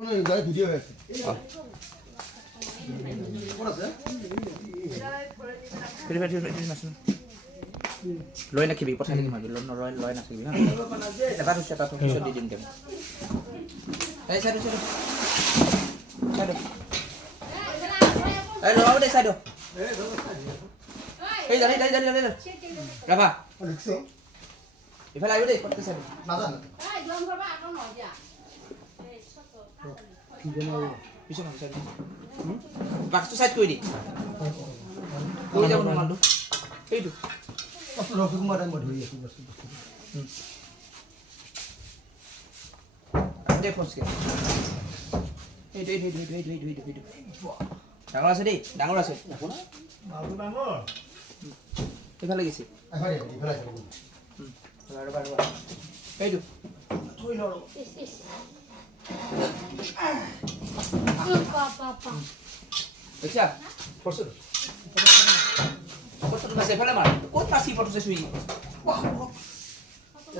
video হৈ আছে ক'ত আছে লৈ নাখিবি পঠাই দিম ভাবি লৈ নাখিবি হা এবাৰ হৈছে তাত পিছত দি দিম কেম এই চাইড এই লৰাও দে চাইড এই জানি ৰাভা ইফালে আহিব দেই পটকে চাইড নাজানো পিছন চাইড বাক্সটো চাইড কৰি দি লৈ যাব নমালটো এইটো ৰসকুমাৰ মই ধৰি আছো বস্তু দে ফসকে এই ডাঙৰ আছে দেই ডাঙৰ আছে দেখো না মালটো ডাঙৰ ইফালে গেছি ইফালে এইটো থৈ ল দেখিছা ফসল ফটোটো মাছে ইফালে মাৰ ক'ত মাছি ফটোছে চুই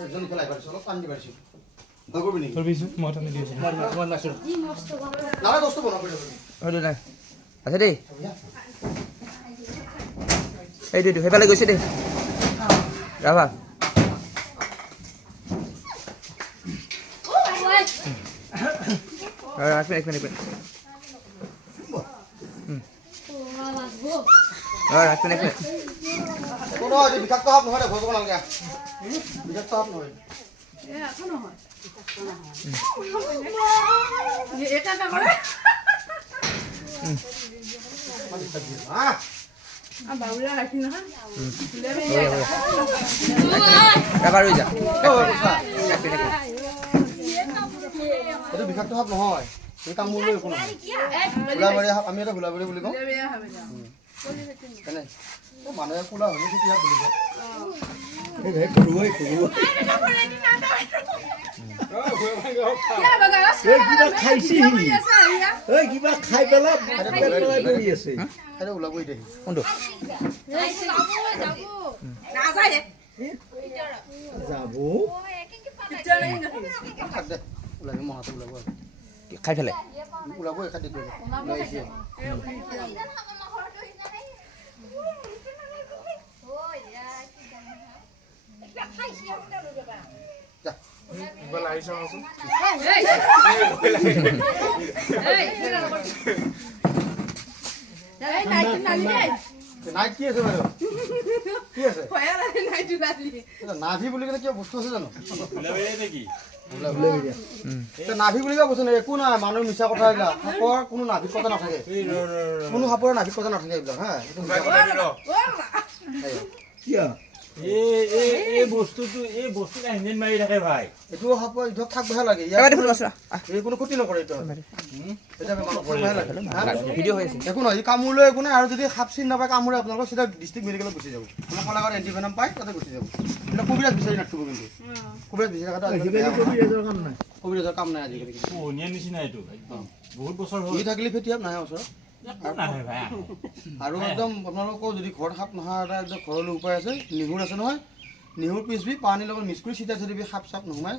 এজন ইফালে আহিব অলপ পানী দিবাইছো দগৰবি নেকি ভাবিছো মই টানি দি আছো মই মাছো নালা দস্ত বনাব পাৰিব হয়তো নাই আছে দেই এইটো সেইফালে গৈছে দেই ৰাভা এক মিনিট কোনো আজি বিষাক্ত সাপ নহয় ঘৰ নালাগে বিষাক্ত সাপ নহয় এইটো বিষাক্ত সাপ নহয় এই কামুৰিলে একো নহয় ভোলাবাৰী সাপ আমি এটা ভোলাবাৰী বুলি কওঁ মানুহে কোলা হ'লে খেতি সাপ বুলি কয় কিবা খাই পেলাই পৰি আছে ওলাবই দেখি কোনটো যাব ওলাবি মহাটো ওলাব খাই পেলাই ওলাব এখাদি কৰিব ওলাইছে নাইট কি আছে বাৰু কি আছে নাভি বুলি কিনে কিবা বস্তু আছে জানো নাভি বুলি কিবা বস্তু নাই একো নাই মানুহ মিছা কথা এইবিলাক সাপৰ কোনো নাভিত কথা নাথাকে কোনো সাপৰ নাভিত কথা নাথাকে এইবিলাক হা কিয় এই বস্তুটো ইঞ্জিন মাৰি থাকে ভাই এইটো সাপৰ ইধক থাকবহে লাগে এই কোনো ক্ষতি নকৰে এইটো ভিডিঅ' হৈ আছে একো নহয় কামুৰিলে একো নাই আৰু যদি সাপ চিন নাপায় কামুৰে আপোনালোকক চিধা ডিষ্ট্ৰিক্ট মেডিকেলত গুচি যাব আমাৰ কলাগাঁৱত এণ্টিভেনাম পায় তাতে গুচি যাব কিন্তু কবিৰাজ বিচাৰি নাথাকিব কিন্তু কবিৰাজ বিচাৰি কবিৰাজৰ কাম নাই আজিকালি নিচিনা এইটো বহুত বছৰ ই থাকিলে ফেটি সাপ নাহে ওচৰত আৰু একদম আপোনালোকৰ যদি ঘৰত সাপ নহা এটা একদম ঘৰলৈ উপায় আছে নিহুৰ আছে নহয় নিহুৰ পিচবি পানীৰ লগত মিক্স কৰি চিটাই থৈ সাপ চাপ নোসোমাই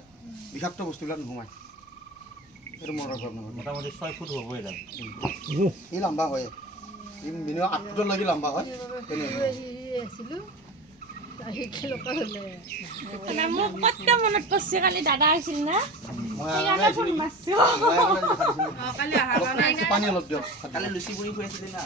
বিষাক্ত বস্তুবিলাক নোসোমায় এইটো মোৰ ঘৰত নহয় মোটামুটি 6 ফুট হ'বই দাম ই লম্বা হয় ই মিনিমাম 8 ফুটৰ লাগি লম্বা হয় মোক কত মনত পৰিছে কালি দাদা আহিছিল না সেইকাৰণে ফোন মাৰছো পানী অলপ দিয়ক কালি লুচি বুঢ়ী হৈ আছিলে না